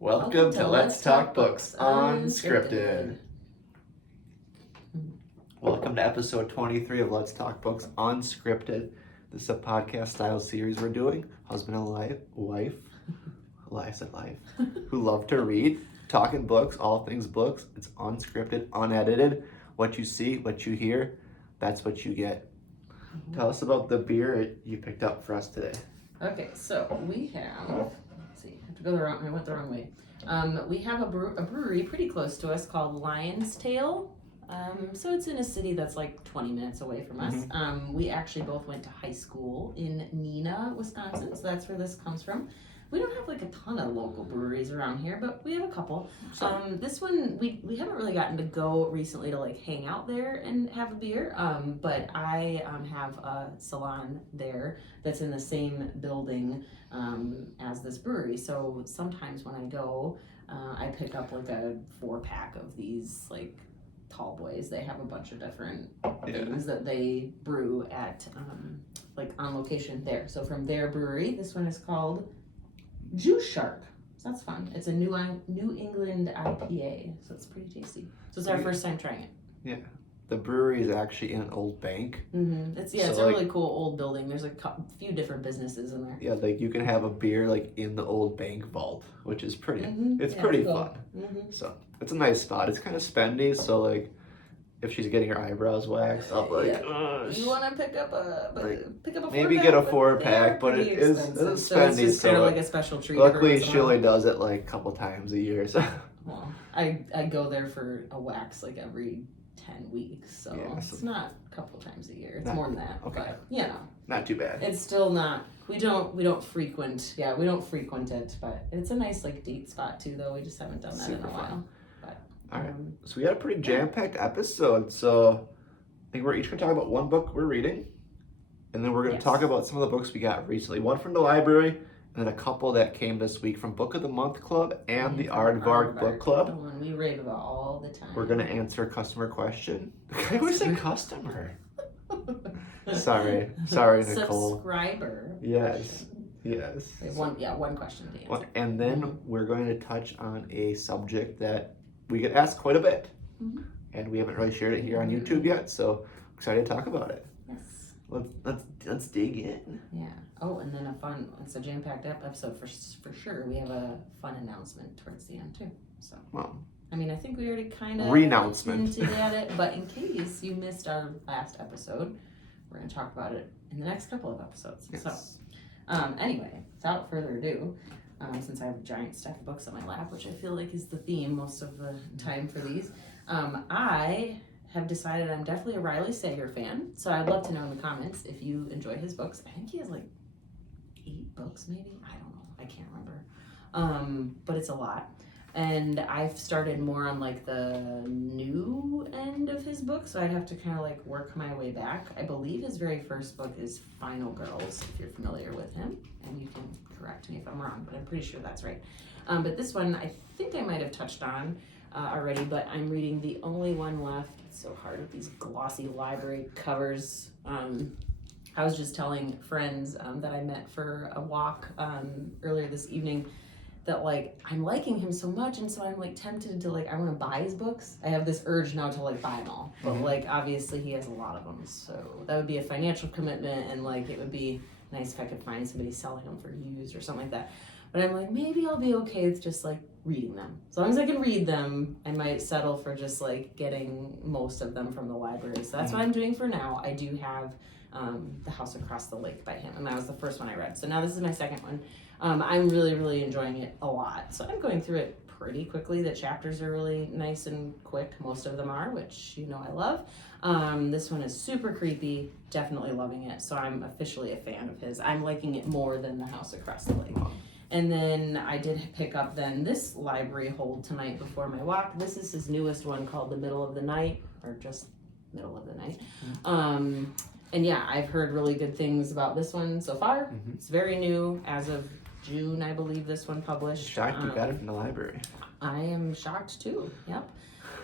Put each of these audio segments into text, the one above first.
Welcome to Let's Talk Books Unscripted. Welcome to episode 23 of Let's Talk Books Unscripted. This is a podcast style series we're doing. Husband and wife, who love to read, talking books, all things books. It's unscripted, unedited. What you see, what you hear, that's what you get. Tell us about the beer you picked up for us today. Okay, so we have, let's see, I went the wrong way. We have a brewery pretty close to us called Lion's Tail. So it's in a city that's like 20 minutes away from us. We actually both went to high school in Neenah, Wisconsin, so that's where this comes from. We don't have like a ton of local breweries around here, but we have a couple. This one, we haven't really gotten to go recently to like hang out there and have a beer, but I have a salon there that's in the same building as this brewery. So sometimes when I go, I pick up like a 4-pack of these like tall boys. They have a bunch of different things that they brew at like on location there. So from their brewery, this one is called Juice Shark. So that's fun. It's a New England IPA, so it's pretty tasty. So it's our first time trying it. Yeah. The brewery is actually in an old bank. It's a really cool old building. There's a few different businesses in there. Yeah, like you can have a beer like in the old bank vault, which is pretty. It's pretty cool. Fun. So it's a nice spot. It's kind of spendy, so like if she's getting her eyebrows waxed, I'll be like, you want to pick up a 4-pack? Maybe get a 4-pack, but it is spendy. So it's just kind of like a special treat. Luckily, she only does it like a couple times a year. So. Well, I go there for a wax like every 10 weeks, so it's not a couple times a year. It's more than that. Okay. But, not too bad. It's still not. We don't frequent it, but it's a nice like date spot too. Though we just haven't done that in a while. All right, so we had a pretty jam-packed episode, so I think we're each going to talk about one book we're reading, and then we're going to talk about some of the books we got recently. One from the library, and then a couple that came this week from Book of the Month Club and the Aardvark Book Club. The one we rave about all the time. We're going to answer a customer question. I always say customer. Sorry, Nicole. Subscriber. Yes. We have one question to answer. And then we're going to touch on a subject that we get asked quite a bit, and we haven't really shared it here on YouTube yet, so excited to talk about it. Yes. Let's dig in. Yeah. Oh, and then it's a jam-packed episode for sure. We have a fun announcement towards the end too. So. Well, I mean, I think we already kind of hinted at it, but in case you missed our last episode, we're going to talk about it in the next couple of episodes. Yes. So, anyway, without further ado. Since I have a giant stack of books on my lap, which I feel like is the theme most of the time for these, I have decided I'm definitely a Riley Sager fan, so I'd love to know in the comments if you enjoy his books. I think he has like 8 books maybe? I don't know. I can't remember. But it's a lot. And I've started more on like the new end of his book, so I'd have to kind of like work my way back. I believe his very first book is Final Girls, if you're familiar with him, and you can correct me if I'm wrong, but I'm pretty sure that's right. But this one, I think I might have touched on already, but I'm reading The Only One Left. It's so hard with these glossy library covers. I was just telling friends that I met for a walk earlier this evening that like I'm liking him so much, and so I'm like tempted to like I want to buy his books. I have this urge now to like buy them all, but like obviously he has a lot of them, so that would be a financial commitment, and like it would be nice if I could find somebody selling them for used or something like that. But I'm like, maybe I'll be okay with just like reading them. As long as I can read them, I might settle for just like getting most of them from the library. So that's what I'm doing for now. I do have The House Across the Lake by him, and that was the first one I read. So now this is my second one. I'm really, really enjoying it a lot. So I'm going through it pretty quickly. The chapters are really nice and quick. Most of them are, which you know I love. This one is super creepy. Definitely loving it. So I'm officially a fan of his. I'm liking it more than The House Across the Lake. And then I did pick up then this library hold tonight before my walk. This is his newest one called The Middle of the Night, or just Middle of the Night. And yeah, I've heard really good things about this one so far. It's very new, as of June, I believe this one published. Shocked you got it from the library. I am shocked too. Yep.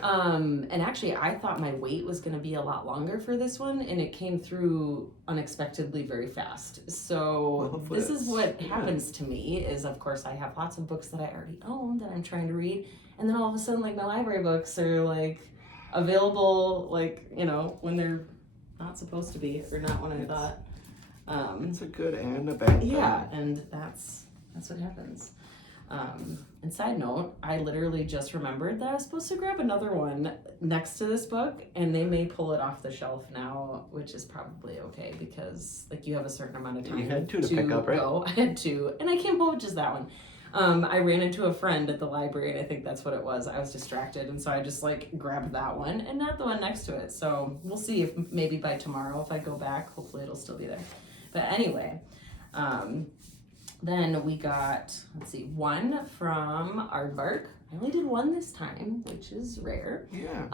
And actually, I thought my wait was going to be a lot longer for this one, and it came through unexpectedly very fast. So this is what happens to me is, of course, I have lots of books that I already own that I'm trying to read, and then all of a sudden, like, my library books are, like, available, like, you know, when they're not supposed to be, or not when I thought. It's a good and a bad thing. Yeah, and that's what happens. And side note, I literally just remembered that I was supposed to grab another one next to this book, and they may pull it off the shelf now, which is probably okay because, like, you have a certain amount of time. You had two to pick up, right? Go. I had two, and I came home with just that one. I ran into a friend at the library, and I think that's what it was. I was distracted, and so I just, like, grabbed that one and not the one next to it. So we'll see if maybe by tomorrow, if I go back, hopefully it'll still be there. But anyway, then we got, let's see, one from Aardvark. I only did one this time, which is rare. Yeah.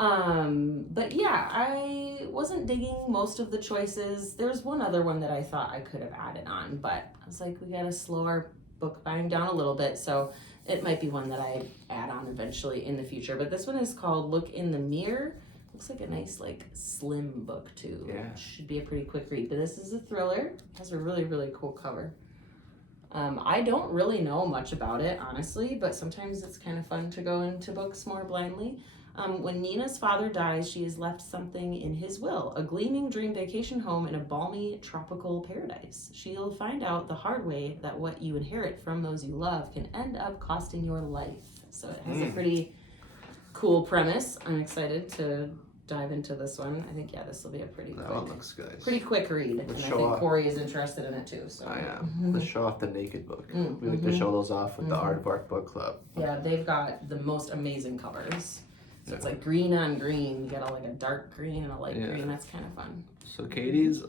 But yeah, I wasn't digging most of the choices. There's one other one that I thought I could have added on, but I was like, we gotta slow our book buying down a little bit, so it might be one that I add on eventually in the future. But this one is called Look in the Mirror. Looks like a nice, like, slim book too. Yeah. Should be a pretty quick read. But this is a thriller. It has a really, really cool cover. I don't really know much about it, honestly, but sometimes it's kind of fun to go into books more blindly. When Nina's father dies, she has left something in his will, a gleaming dream vacation home in a balmy tropical paradise. She'll find out the hard way that what you inherit from those you love can end up costing your life. So it has a pretty cool premise. I'm excited to dive into this one. I think, yeah, this will be a pretty quick read. And I think Corey is interested in it too. So I am. Let's show off the naked book. We like to show those off with the Aardvark Book Club. Yeah, they've got the most amazing covers. So it's like green on green. You got like a dark green and a light green. That's kind of fun. So Katie's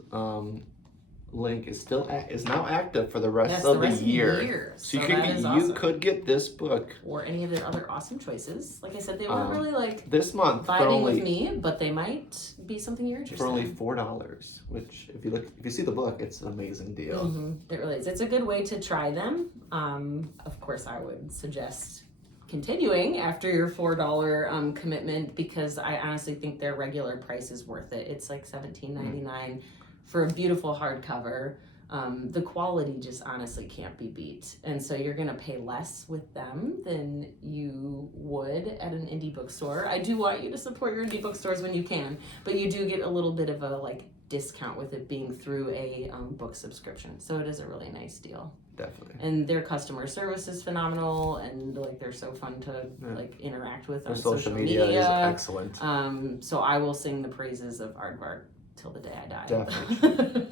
link is now active for the rest of the year. So you could get this book or any of their other awesome choices. Like I said, they weren't really like this month vibing with me, but they might be something you're interested in. For only $4, which if you see the book, it's an amazing deal. It really is. It's a good way to try them. Of course, I would suggest continuing after your $4 commitment, because I honestly think their regular price is worth it. It's like $17.99 for a beautiful hardcover. The quality just honestly can't be beat, and so you're gonna pay less with them than you would at an indie bookstore. I do want you to support your indie bookstores when you can, but you do get a little bit of a like discount with it being through a book subscription, so it is a really nice deal. Definitely. And their customer service is phenomenal, and like they're so fun to like interact with on social media. Is excellent. So I will sing the praises of Aardvark till the day I die. Definitely.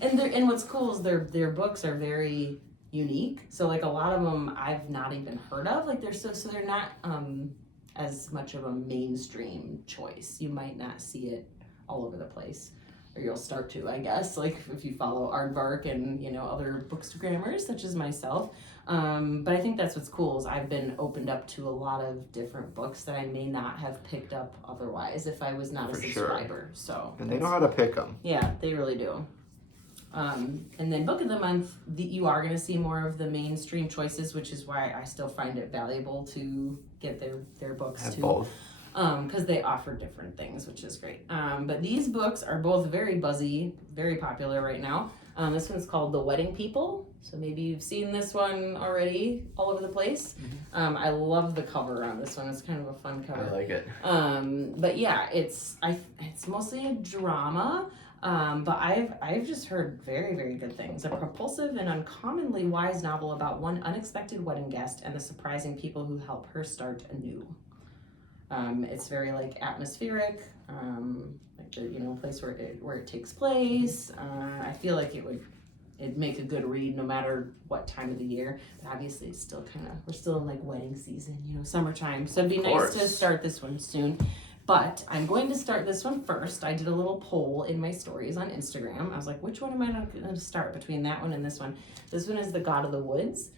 and what's cool is their books are very unique. So like a lot of them I've not even heard of. Like they're not as much of a mainstream choice. You might not see it all over the place. Or you'll start to, I guess, like if you follow Aardvark and, you know, other bookstagrammers such as myself. But I think that's what's cool is I've been opened up to a lot of different books that I may not have picked up otherwise if I was not a subscriber. So and they know how to pick them. Yeah, they really do. And then Book of the Month, you are going to see more of the mainstream choices, which is why I still find it valuable to get their books too. Both. Because they offer different things, which is great. But these books are both very buzzy, very popular right now. This one's called The Wedding People. So maybe you've seen this one already all over the place. I love the cover on this one. It's kind of a fun cover. I like it. But yeah, it's mostly a drama. But I've just heard very, very good things. A propulsive and uncommonly wise novel about one unexpected wedding guest and the surprising people who help her start anew. It's very like atmospheric, like the place where it takes place. I feel like it'd make a good read no matter what time of the year. But obviously, it's still we're still in like wedding season, summertime. So it'd be nice to start this one soon. But I'm going to start this one first. I did a little poll in my stories on Instagram. I was like, which one am I not going to start between that one and this one? This one is The God of the Woods.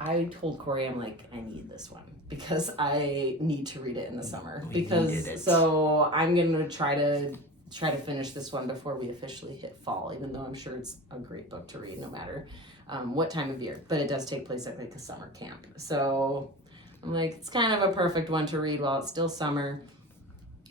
I told Corey, I'm like, I need this one because I need to read it in the summer. So I'm going to try to finish this one before we officially hit fall, even though I'm sure it's a great book to read no matter what time of year. But it does take place at like a summer camp. So I'm like, it's kind of a perfect one to read while it's still summer.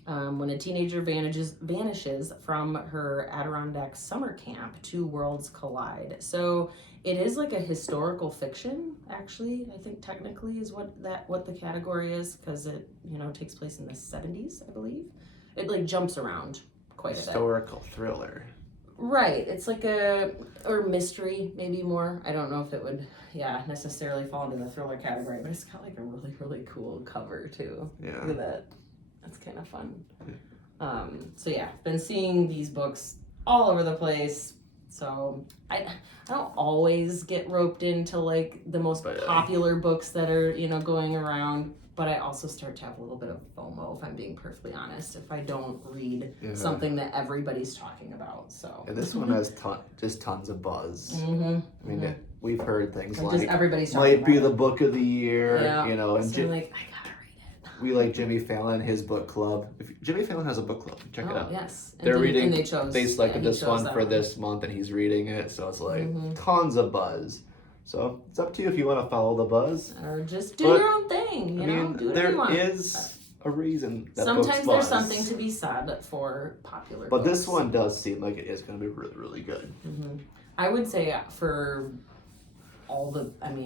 When a teenager vanishes from her Adirondack summer camp, two worlds collide. So it is like a historical fiction, actually. I think technically is what the category is, because it takes place in the 70s, I believe. It like jumps around quite a bit. Historical thriller. Right. It's like or mystery, maybe more. I don't know if it would, necessarily fall into the thriller category, but it's got like a really, really cool cover too. Yeah. Look at that. That's kind of fun. So yeah, been seeing these books all over the place. So I don't always get roped into like the most popular books that are, going around. But I also start to have a little bit of FOMO, if I'm being perfectly honest, if I don't read something that everybody's talking about. So and this one has just tons of buzz. I mean, we've heard things and like just everybody's might be the book of the year, and so like I gotta read it. We like Jimmy Fallon, his book club. Jimmy Fallon has a book club. Check it out. Yes, They're reading. And they selected this one for this month, and he's reading it. So it's like tons of buzz. So it's up to you if you want to follow the buzz or just do your own thing. You know, do whatever you want. There is a reason that sometimes books there's something to be said for popular. But books. this one does seem like it is going to be really, really good. I would say for all the, I don't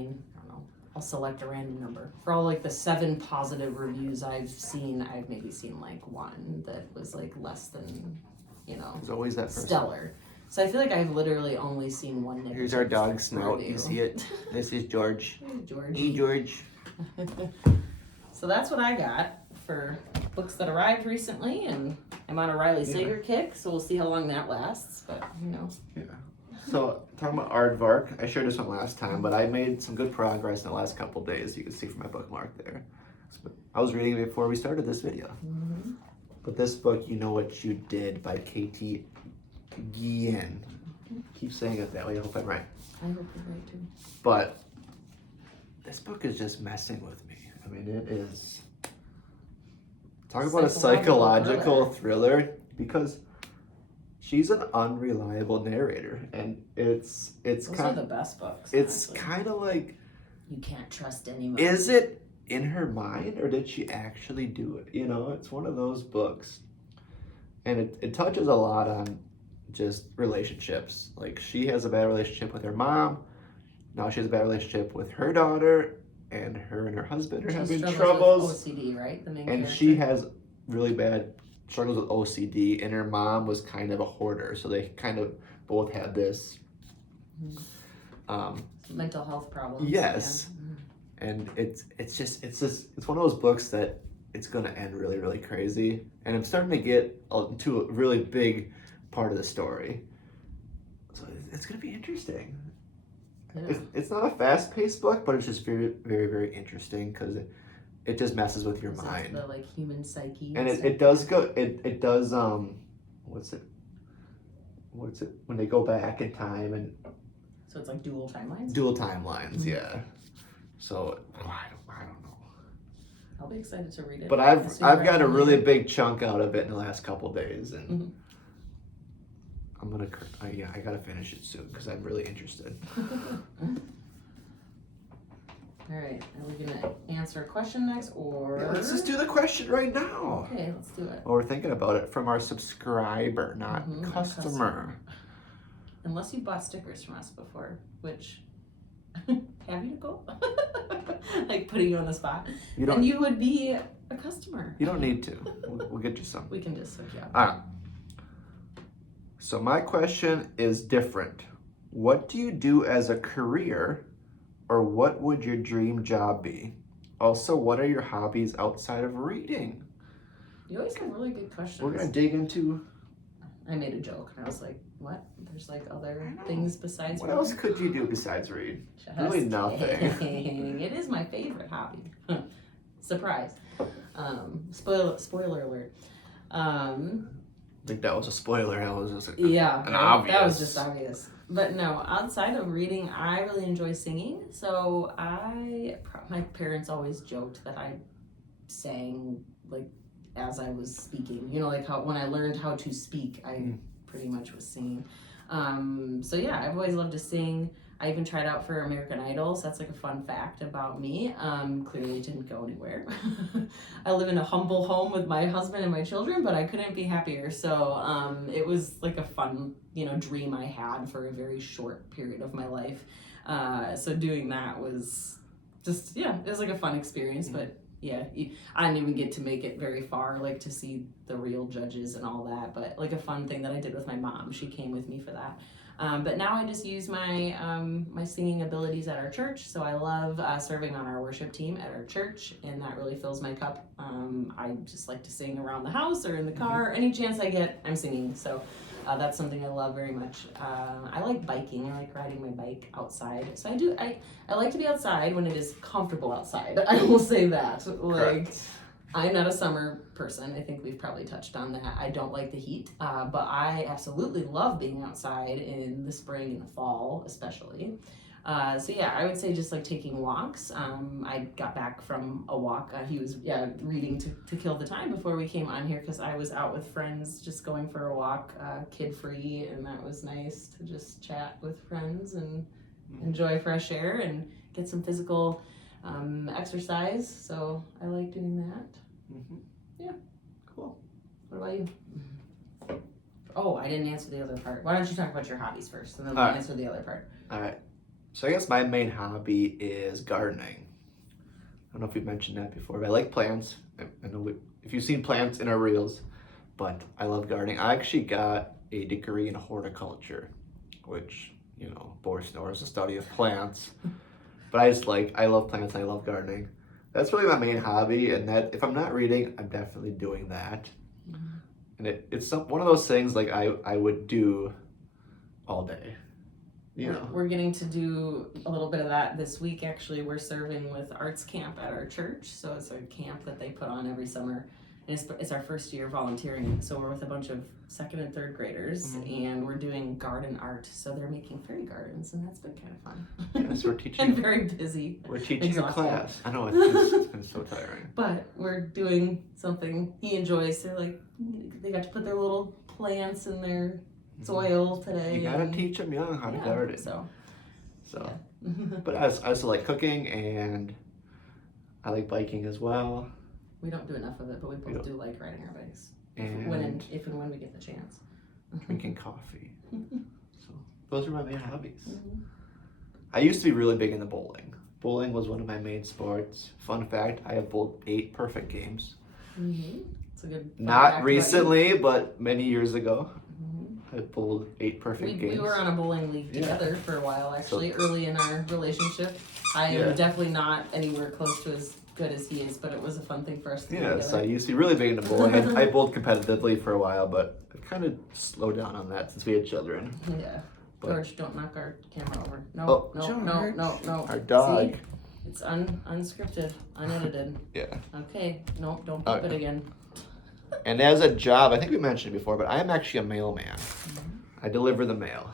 know, I'll select a random number. For all like the 7 positive reviews I've seen, I've maybe seen like one that was like less than, There's always that person. Stellar. So I feel like I've literally only seen one negative. Here's our dog Snout. review. You see it? This is George. Hey, George. Hey, George. So that's what I got for books that arrived recently, and I'm on a Riley Sager kick, so we'll see how long that lasts, but who knows. Yeah. So, talking about aardvark, I shared this one last time, but I made some good progress in the last couple days. You can see from my bookmark there. I was reading it before we started this video. But this book, You Know What You Did by Katie Guillen. Keep saying it that way. I hope I'm right. I hope you're right too. But this book is just messing with me. I mean, it is. Talk about a psychological thriller, because she's an unreliable narrator, and it's Those are the best books. It's honestly. kind of like, you can't trust anyone. is it in her mind, or did she actually do it? It's one of those books, and it touches a lot on just relationships. Like, she has a bad relationship with her mom. Now she has a bad relationship with her daughter, and her husband are having troubles. With OCD, right? The main and character. She has really bad struggles with OCD, and her mom was kind of a hoarder, so they kind of both had this mental health problems. Yes. And it's one of those books that it's going to end really, really crazy, and I'm starting to get to a really big part of the story, so it's going to be interesting. It's not a fast-paced book, but it's just very, very, very interesting, because it just messes with your mind. The like human psyche. And it does go. It does. What's it when they go back in time, and so it's like dual timelines. Dual timelines, yeah. So I don't know. I'll be excited to read it. But I've got a really big chunk out of it in the last couple days, and I'm gonna I gotta finish it soon, because I'm really interested. All right, are we gonna answer a question next, or let's just do the question right now? Okay, let's do it. Well, we're thinking about it from our subscriber, not customer. Unless you bought stickers from us before, which have you, Nicole? Like putting you on the spot. Then you would be a customer. You don't need to. We'll get you some. We can just hook you up. So my question is different. What do you do as a career, or what would your dream job be? Also, what are your hobbies outside of reading? You always have really good questions. We're going to dig into... I made a joke, and I was like, what? There's like other things besides What else could you do besides read? Really nothing. It is my favorite hobby. Surprise. Spoiler alert. I think that was a spoiler. That was just obvious. That was just obvious. But no, outside of reading, I really enjoy singing. So my parents always joked that I sang like as I was speaking. Like how when I learned how to speak, I pretty much was singing. So yeah, I've always loved to sing. I even tried out for American Idol, so that's like a fun fact about me. Clearly didn't go anywhere. I live in a humble home with my husband and my children, but I couldn't be happier. So it was like a fun, dream I had for a very short period of my life. So doing that was just, it was like a fun experience, but yeah, I didn't even get to make it very far, like to see the real judges and all that, but like a fun thing that I did with my mom. She came with me for that. But now I just use my my singing abilities at our church. So I love serving on our worship team at our church, and that really fills my cup. I just like to sing around the house or in the car. Any chance I get, I'm singing. So that's something I love very much. I like biking. I like riding my bike outside. So I like to be outside when it is comfortable outside. I will say that. Like, I'm not a summer person. I think we've probably touched on that. I don't like the heat, but I absolutely love being outside in the spring and the fall, especially. So yeah, I would say just like taking walks. I got back from a walk. He was reading to kill the time before we came on here because I was out with friends just going for a walk, kid-free, and that was nice to just chat with friends and enjoy fresh air and get some physical exercise. So I like doing that. Yeah. Cool. What about you? Oh, I didn't answer the other part. Why don't you talk about your hobbies first, and then we'll answer the other part. All right. So I guess my main hobby is gardening. I don't know if we've mentioned that before, but I like plants. I know if you've seen plants in our reels, but I love gardening. I actually got a degree in horticulture, which, bore snores, the study of plants. But I love plants and I love gardening. That's really my main hobby, and that if I'm not reading, I'm definitely doing that. And it's one of those things like I would do all day. We're getting to do a little bit of that this week. Actually, we're serving with arts camp at our church, so it's a camp that they put on every summer. And it's our first year volunteering, so we're with a bunch of second and third graders, and we're doing garden art. So they're making fairy gardens, and that's been kind of fun. Yes, we're teaching. And very busy. We're teaching a class. I know it's been so tiring. But we're doing something he enjoys. They got to put their little plants in their soil today. You gotta teach them young how to garden. So. But I also like cooking, and I like biking as well. We don't do enough of it, but we both do like riding our bikes. And if and when we get the chance. drinking coffee. So those are my main hobbies. I used to be really big into bowling. Bowling was one of my main sports. Fun fact, I have bowled 8 perfect games. It's a good Not recently, but many years ago. I bowled 8 perfect games. We were on a bowling league together for a while, actually, early in our relationship. I am definitely not anywhere close to as good as he is, but it was a fun thing for us to do together. So I used to be really big into bowling. I bowled competitively for a while, but I kind of slowed down on that since we had children. Yeah. George, don't knock our camera over. No. Our dog. See? It's unscripted, unedited. Yeah. Okay. No, don't beep it again. And as a job, I think we mentioned it before, but I am actually a mailman. I deliver the mail.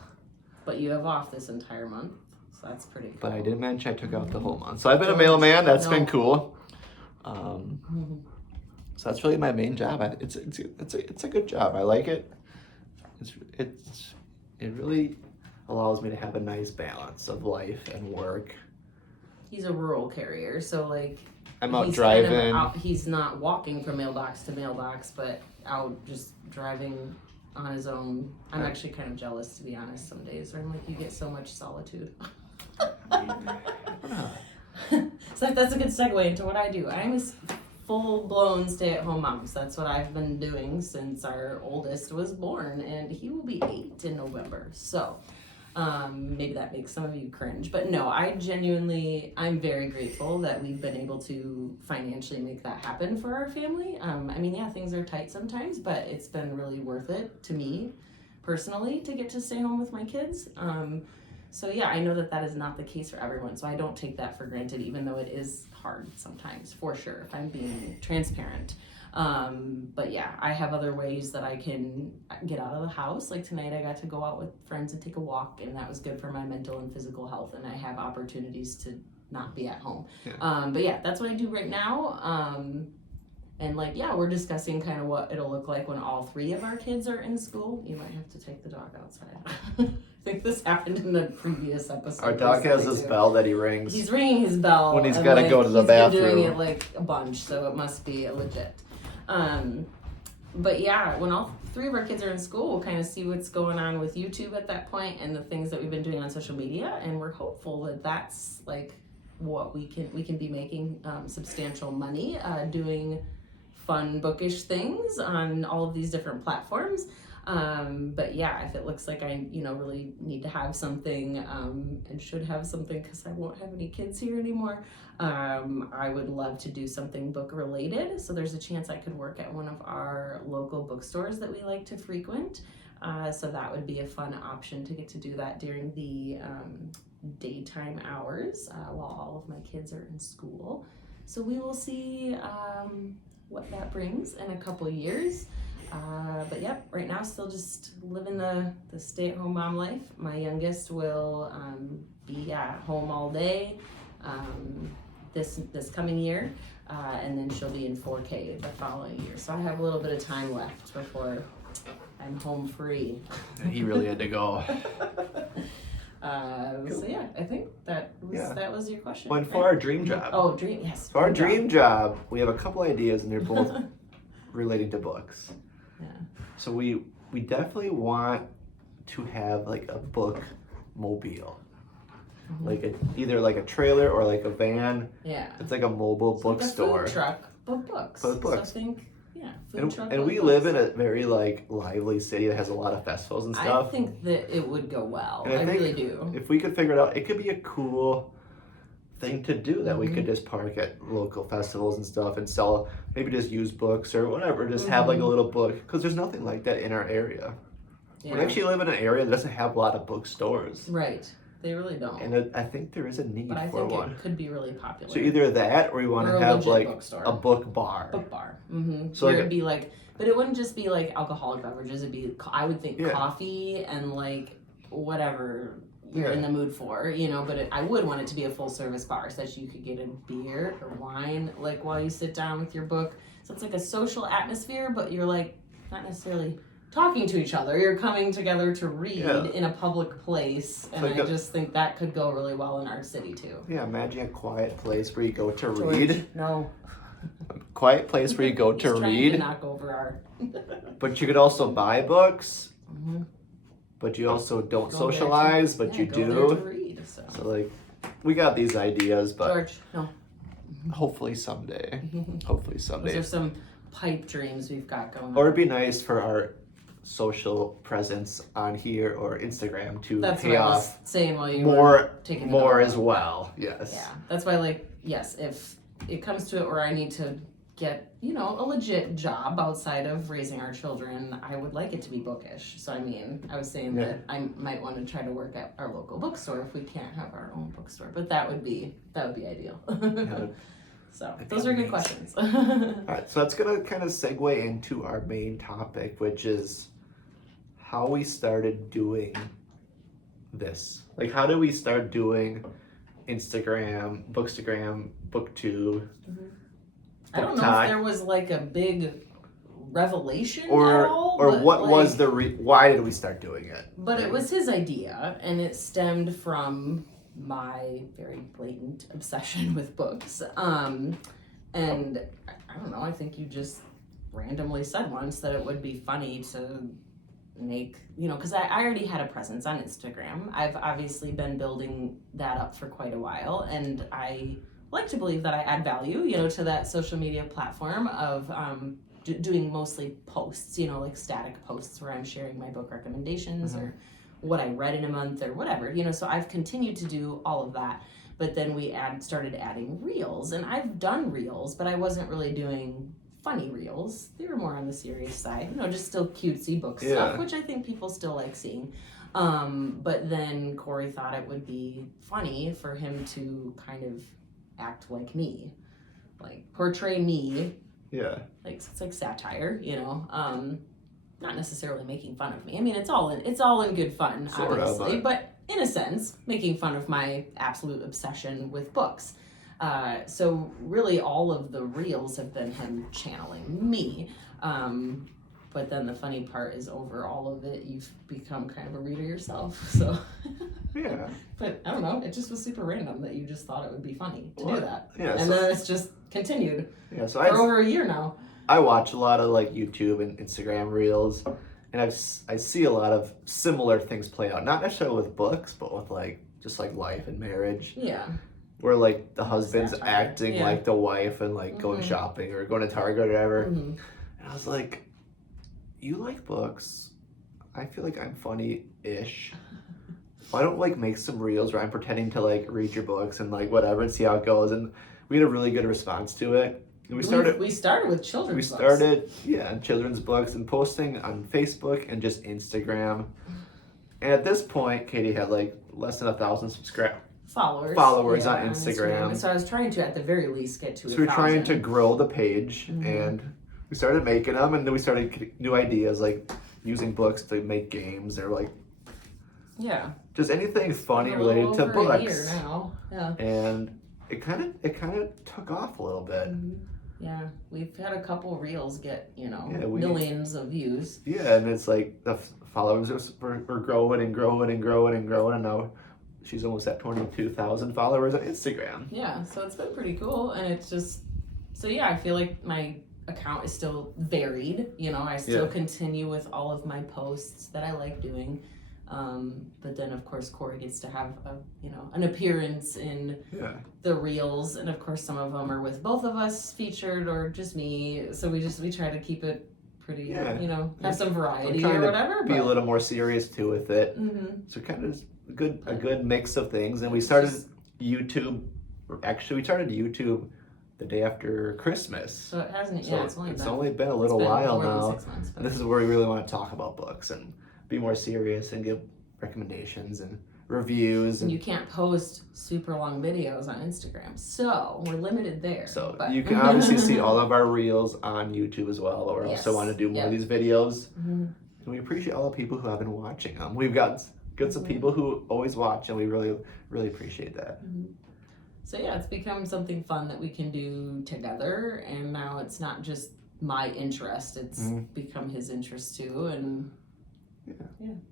But you have off this entire month, so that's pretty cool. But I did mention I took out the whole month. So I've been a mailman. That's been cool. So that's really my main job. It's a good job. I like it. It really allows me to have a nice balance of life and work. He's a rural carrier, so like I'm out driving. He's not walking from mailbox to mailbox, but out just driving on his own. I'm actually kind of jealous, to be honest, some days where I'm like, you get so much solitude. So that's a good segue into what I do. I'm a full-blown stay-at-home mom. So that's what I've been doing since our oldest was born, and he will be 8 in November. So maybe that makes some of you cringe, but no, I'm very grateful that we've been able to financially make that happen for our family. Things are tight sometimes, but it's been really worth it to me personally to get to stay home with my kids. So yeah, I know that is not the case for everyone, so I don't take that for granted, even though it is hard sometimes, for sure, if I'm being transparent. But yeah, I have other ways that I can get out of the house. Like tonight I got to go out with friends and take a walk, and that was good for my mental and physical health, and I have opportunities to not be at home. But yeah, that's what I do right now. And we're discussing kind of what it'll look like when all 3 of our kids are in school. You might have to take the dog outside. think this happened in the previous episode. Our dog has recently, this too. bell that he rings. He's ringing his bell when he's and, got to go to the he's bathroom. been doing it like a bunch, so it must be legit. But yeah, when all three of our kids are in school, we'll kind of see what's going on with YouTube at that point and the things that we've been doing on social media, and we're hopeful that that's like what we can be making substantial money doing fun bookish things on all of these different platforms. But yeah, if it looks like I really need to have something and should have something because I won't have any kids here anymore, I would love to do something book related. So there's a chance I could work at one of our local bookstores that we like to frequent. So that would be a fun option to get to do that during the daytime hours while all of my kids are in school. So we will see what that brings in a couple years. But yep, right now still just living the stay-at-home mom life. My youngest will be at home all day this coming year, and then she'll be in 4K the following year. So I have a little bit of time left before I'm home free. He really had to go. Cool. So yeah, I think that was your question. When for our dream job. Oh, yes. For our dream job, we have a couple ideas, and they're both relating to books. Yeah. So we definitely want to have like a book mobile. Like either like a trailer or like a van. Yeah. It's like a mobile bookstore. Like a food truck, but books. But books. So I think, food truck. And we live in a very like lively city that has a lot of festivals and stuff. I think that it would go well. And I think really do. If we could figure it out, it could be a cool thing to do that we could just park at local festivals and stuff and sell maybe just used books or whatever. Just have like a little book because there's nothing like that in our area. Yeah. We actually live in an area that doesn't have a lot of bookstores. Right. They really don't. And I think there is a need for one. But I think it could be really popular. So either that or we want to have like bookstore. a book bar. Book bar. Mm-hmm. So like it'd be like, but it wouldn't just be like alcoholic beverages. It'd be, I would think, Yeah. coffee and like whatever you're in the mood for, but I would want it to be a full service bar so that you could get a beer or wine like while you sit down with your book. So it's like a social atmosphere, but you're like not necessarily talking to each other. You're coming together to read in a public place, and I just think that could go really well in our city too. Yeah, imagine a quiet place where you go to read. No. A quiet place where you go to read. To knock over our. But you could also buy books. But you also don't socialize, but you do. There to read, so like, we got these ideas, but George, no. Hopefully someday. Hopefully someday. Those are some pipe dreams we've got going on. Or it'd be nice for our social presence on here or Instagram to pay what I was off saying while you were taking more as well. Yes. Yeah, that's why if it comes to it where I need to get a legit job outside of raising our children, I would like it to be bookish. So I was saying that I might want to try to work at our local bookstore if we can't have our own bookstore, but that would be ideal. So those are good questions. All right, so that's gonna kind of segue into our main topic, which is how we started doing this. Like, how did we start doing Instagram, Bookstagram, BookTube? I don't know if there was like a big revelation or at all, or what was why did we start doing it? But it was his idea, and it stemmed from my very blatant obsession with books. And I don't know, I think you just randomly said once that it would be funny to make, because I already had a presence on Instagram. I've obviously been building that up for quite a while, and I like to believe that I add value, to that social media platform of doing mostly posts, like static posts where I'm sharing my book recommendations or what I read in a month or whatever, so I've continued to do all of that. But then we started adding reels, and I've done reels, but I wasn't really doing funny reels. They were more on the serious side, just still cutesy book stuff, which I think people still like seeing. But then Corey thought it would be funny for him to kind of act like me, like portray me. Yeah. Like, it's like satire, not necessarily making fun of me. I mean, it's all in good fun, obviously, but in a sense, making fun of my absolute obsession with books. So really all of the reels have been him channeling me. But then the funny part is over all of it, you've become kind of a reader yourself. So Yeah. But I don't know, it just was super random that you just thought it would be funny to do that. Yeah, and then it's just continued so for over a year now. I watch a lot of like YouTube and Instagram reels, and I see a lot of similar things play out. Not necessarily with books, but with like just like life and marriage. Yeah. Where like the husband's Satire. acting like the wife and like going shopping or going to Target or whatever. And I was like, you like books. I feel like I'm funny-ish. Why don't like make some reels where I'm pretending to like read your books and like whatever and see how it goes? And we had a really good response to it. And we started with children's books. Children's books and posting on Facebook and just Instagram. And at this point, Katie had like less than 1,000 followers on Instagram. And so I was trying to, at the very least, get to 1,000. So we were trying to grow the page, and we started making them, and then we started getting new ideas like using books to make games or like just anything funny related to books. A year now. Yeah. And it kind of took off a little bit. Yeah, we've had a couple reels get millions of views. Yeah, and it's like the followers were growing and growing and growing and growing, and now she's almost at 22,000 followers on Instagram. Yeah, so it's been pretty cool, and it's just I feel like my account is still varied. I still continue with all of my posts that I like doing. But then of course Corey gets to have an appearance in the reels, and of course some of them are with both of us featured or just me. So we try to keep it pretty, have some variety or whatever. Be a little more serious too with it. So kind of a good mix of things. And we started YouTube. Actually, we started YouTube the day after Christmas. So it hasn't. It's only been a little while now. 6 months, and this is where we really want to talk about books and be more serious and give recommendations and reviews. And you can't post super long videos on Instagram, so we're limited there. So you can obviously see all of our reels on YouTube as well, but we also want to do more of these videos. And we appreciate all the people who have been watching them. We've got some people who always watch, and we really, really appreciate that. So it's become something fun that we can do together, and now it's not just my interest, it's become his interest too. And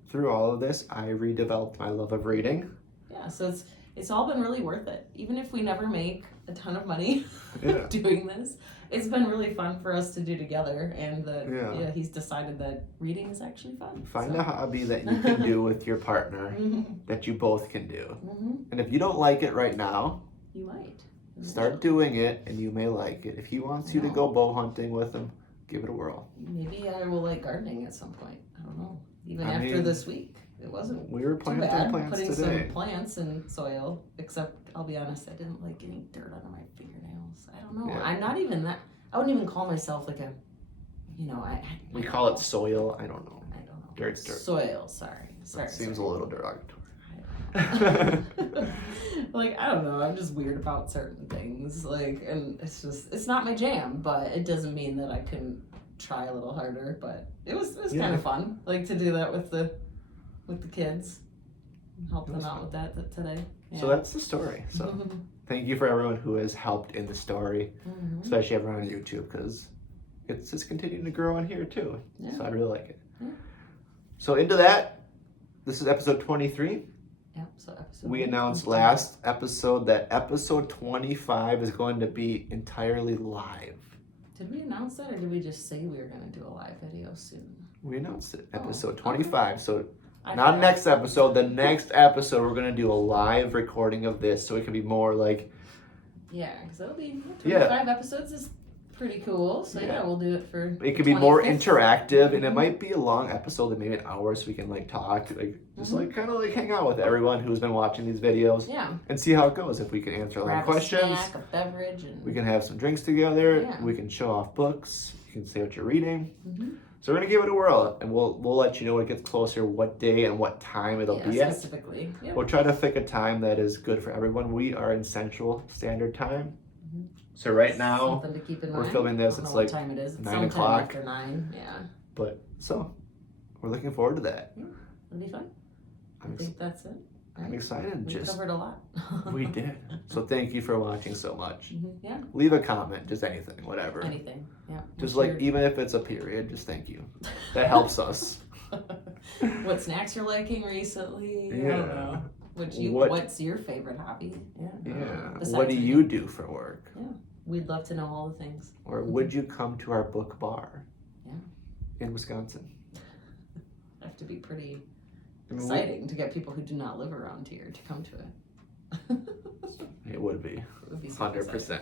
through all of this, I redeveloped my love of reading. Yeah, so it's all been really worth it. Even if we never make a ton of money doing this, it's been really fun for us to do together, and he's decided that reading is actually fun. Find a hobby that you can do with your partner that you both can do. And if you don't like it right now, you might. Start doing it, and you may like it. If he wants you to go bow hunting with him, give it a whirl. Maybe I will like gardening at some point. I don't know. Even after this week, it wasn't. We were planting plants putting today. some plants in soil. Except, I'll be honest, I didn't like getting dirt under my fingernails. I don't know. I'm not even that. I wouldn't even call myself like a. We call it soil. I don't know. Dirt's dirt. Soil. Sorry. Seems a little derogatory. Like, I don't know, I'm just weird about certain things, like, and it's not my jam, but it doesn't mean that I couldn't try a little harder. But it was kind of fun, like, to do that with the kids, help them out with that today. So that's the story. So thank you for everyone who has helped in the story, especially everyone on YouTube, because it's just continuing to grow on here too. So I really like it. So into that, this is episode 23. So we announced last episode that episode 25 is going to be entirely live. Did we announce that, or did we just say we were going to do a live video soon? We announced it, episode 25. Okay. So not next episode, the next episode we're going to do a live recording of this, so it can be more like... Yeah, because it'll be 25 episodes is pretty cool. So we'll do it for... It could be more interactive, and it might be a long episode, maybe an hour, so we can like talk, like just like kind of like hang out with everyone who's been watching these videos, and see how it goes. If we can answer a lot of questions, a snack, a beverage, and we can have some drinks together. We can show off books. You can say what you're reading. So we're gonna give it a whirl, and we'll let you know when it gets closer, what day and what time it'll be at. Specifically, we'll try to pick a time that is good for everyone. We are in Central Standard Time. So right now, something to keep in we're mind. filming this. It's like time it is. It's 9 o'clock. After 9, But so, we're looking forward to that. It'll be fun. I think that's it. I'm excited. We covered a lot. We did. So thank you for watching so much. Yeah. Leave a comment, just anything, whatever. Anything. Yeah. Just like, even if it's a period, just thank you. That helps us. What snacks you're liking recently? Yeah. I don't know. What's your favorite hobby? Yeah. Besides What do you reading. do for work? Yeah. We'd love to know all the things. Or would you come to our book bar? Yeah. In Wisconsin. Have to be pretty exciting to get people who do not live around here to come to it. It would be. It would be so 100%.